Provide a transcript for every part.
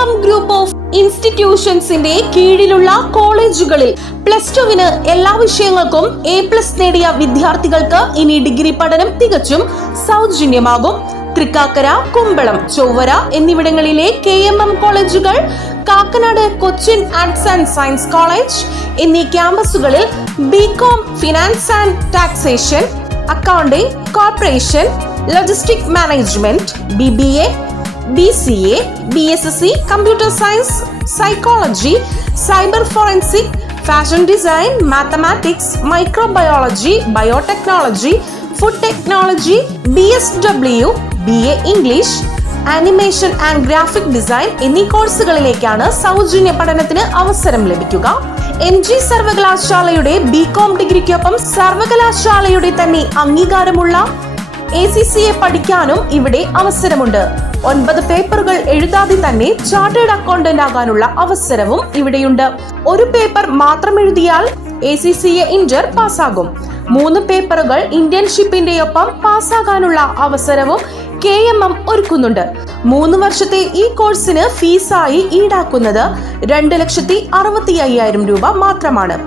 M group of ഇൻസ്റ്റിറ്റ്യൂഷൻസിന്റെ കീഴിലുള്ള കോളേജുകളിൽ plus ടുവിന് എല്ലാ വിഷയങ്ങൾക്കും എ പ്ലസ് നേടിയ വിദ്യാർത്ഥികൾക്ക് ഇനി ഡിഗ്രി പഠനം തികച്ചും സൗജന്യമാകും. തൃക്കാക്കര കുമ്പളം ചൊവ്വര എന്നിവിടങ്ങളിലെ കെ എം എം കോളേജുകൾ Kakkanad Cochin arts and science college എന്നീ ക്യാമ്പസുകളിൽ BCom finance and taxation accounting corporation logistic management B B A B C A B S S C computer science psychology cyber forensic fashion design mathematics microbiology biotechnology food technology B S W B A English animation and graphic design എന്നീ കോഴ്സുകളിലേക്കാണ് സൗജന്യ പഠനത്തിന് അവസരം ലഭിക്കുക. M G സർവകലാശാലയുടെ B com ഡിഗ്രിക്കൊപ്പം സർവകലാശാലയുടെ തന്നെ അംഗീകാരമുള്ള എ സി സി എ പഠിക്കാനും ഇവിടെ അവസരമുണ്ട്. ഒൻപത് പേപ്പറുകൾ എഴുതാതെ തന്നെ ചാർട്ടേഡ് അക്കൗണ്ടന്റ് ആകാനുള്ള അവസരവും ഇവിടെയുണ്ട്. ഒരു പേപ്പർ മാത്രം എഴുതിയാൽ A C C A inter പാസ്സാകും. മൂന്ന് പേപ്പറുകൾ ഇന്റേൺഷിപ്പിന്റെ ഒപ്പം പാസ്സാകാനുള്ള അവസരവും കെ എം എം ഒരുക്കുന്നുണ്ട്. മൂന്ന് വർഷത്തെ ഈ കോഴ്സിന് ഫീസായി ഈടാക്കുന്നത് രണ്ട് ലക്ഷത്തി അറുപത്തി അയ്യായിരം രൂപ മാത്രമാണ്.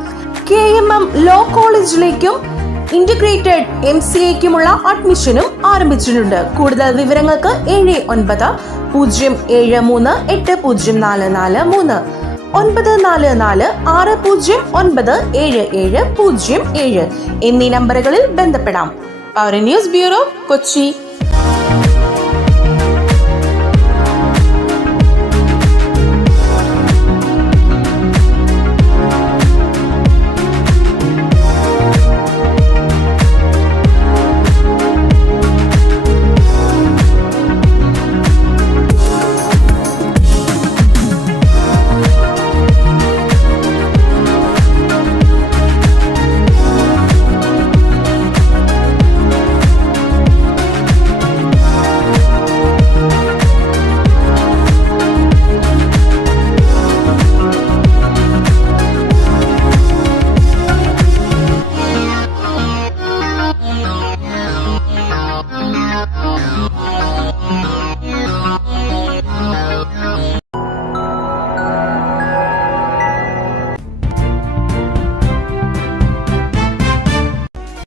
കെ എം എം ലോ കോളേജിലേക്കും ഇന്റഗ്രേറ്റഡ് എം സി എക്കുമുള്ള അഡ്മിഷനും ആരംഭിച്ചിട്ടുണ്ട്. കൂടുതൽ വിവരങ്ങൾക്ക് ഏഴ് ഒൻപത് പൂജ്യം ഏഴ് മൂന്ന് എട്ട് പൂജ്യം നാല് നാല് മൂന്ന്. ഒൻപത് നാല് നാല് ആറ് പൂജ്യം ഒൻപത് ഏഴ് ഏഴ് പൂജ്യം ഏഴ്. എന്നീ നമ്പറുകളിൽ ബന്ധപ്പെടാം. Power news bureau Kochi.